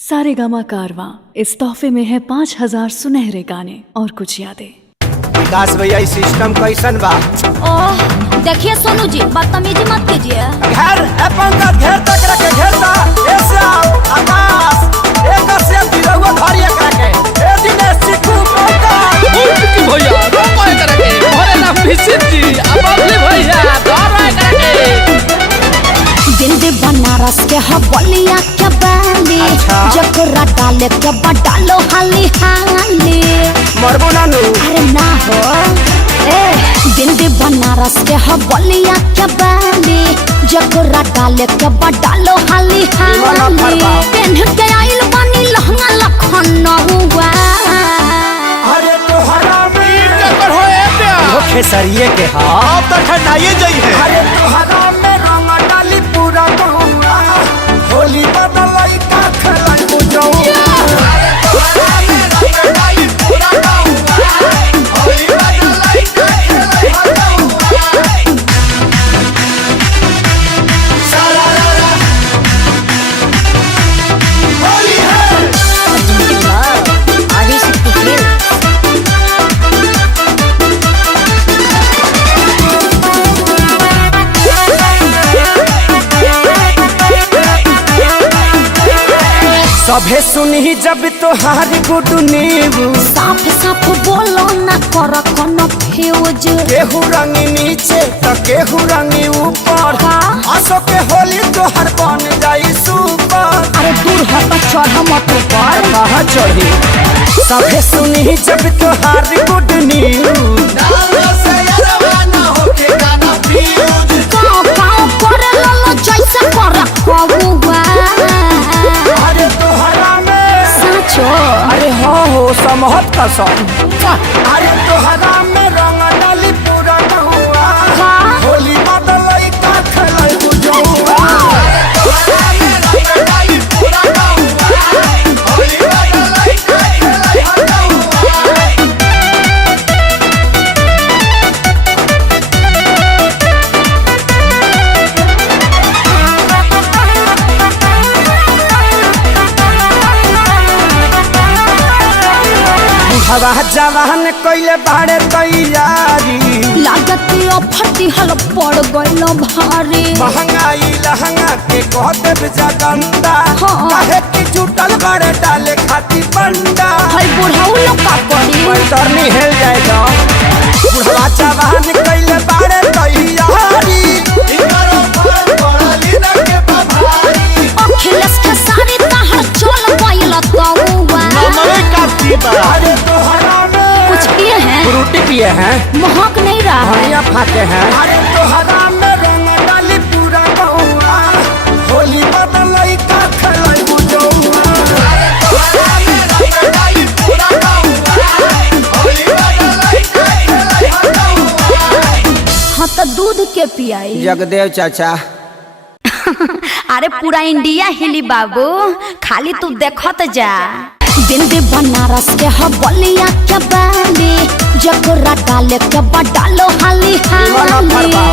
सारेगामा कारवां इस तोहफे में है 5000 सुनहरे गाने और कुछ यादें। विकास भैया इस सिस्टम कैसन बा? ओह देखिए सोनू जी बदतमीजी मत कीजिए। घर अपन का घेर तक रखे घेरता ऐसे आकाश एक से दिलवा धरिए करके ए दिनेश चिकू मौका की भैया रोको करके भरे नाम विशिष्ट जी अबले भैया धरे करके दिल्ली बनारस के हवलिया के बाली जकरा डाले के डालो हाली हाली मरबो नानू अरे ना हो ए दिल्ली बनारस के हवलिया के बाली जकरा डाले के डालो हाली हाली पेन के आइल बानी लहंगा लखनऊआ अरे तोहरा में कर होए प्यार वो खेसरिए के हां तो ठंडाइए जई है। अरे तोहरा में रंग डाली पूरा गहुआ होली बदलाई का खेलाई बुझऊ सभे सुनी जब तोहार गुड न्यूज साफ साफ बोलो ना कर कोनो फ्यूज केहू रंगी नीचे तो केहू रंगी ऊपर आसो के होली तोहर बन जाई सुपर। अरे दूर हट चढ़ मत पर कहाँ चढ़ी सभे सुनी जब तोहार गुड न्यूज गाँव गाँव करे ललो जैसे कर कबुआ अरे तोहरा में साचो अरे हो समहत कसम अरे तोहरा में रंग डाली पूरा गहुआ होली बदलाई का खेलाई बुझौआ हवा जवान कइले बाड़े तैयारी लागत फटी हल पड़ गइल भारी महंगाई लहंगा के कहते जगंदा हाँ। काहे की जुटल बाड़े डाले खाती बंडा हई बुढ़ाऊ लोग का पड़ी पैतरनी हेल जाएगा बुढ़वा जवान कइले बाड़े तैयारी अखिलेश के सारी तहर चल गइल तौवा अरे तोहरा में कुछ किए हैं फ्रूटी पिए हैं महक नहीं रहा है धनिया फाके हैं। अरे तोहरा में रंग डाली पूरा गहुआ होली बदलाई का खेलाई बुझौआ हाँ तो दूध के पियाई जगदेव चाचा अरे पूरा इंडिया हिली बाबू खाली तू देखत जा दिल्ली बनारस के हवलिया के बाली जकरा डाले के डालो हाली हाली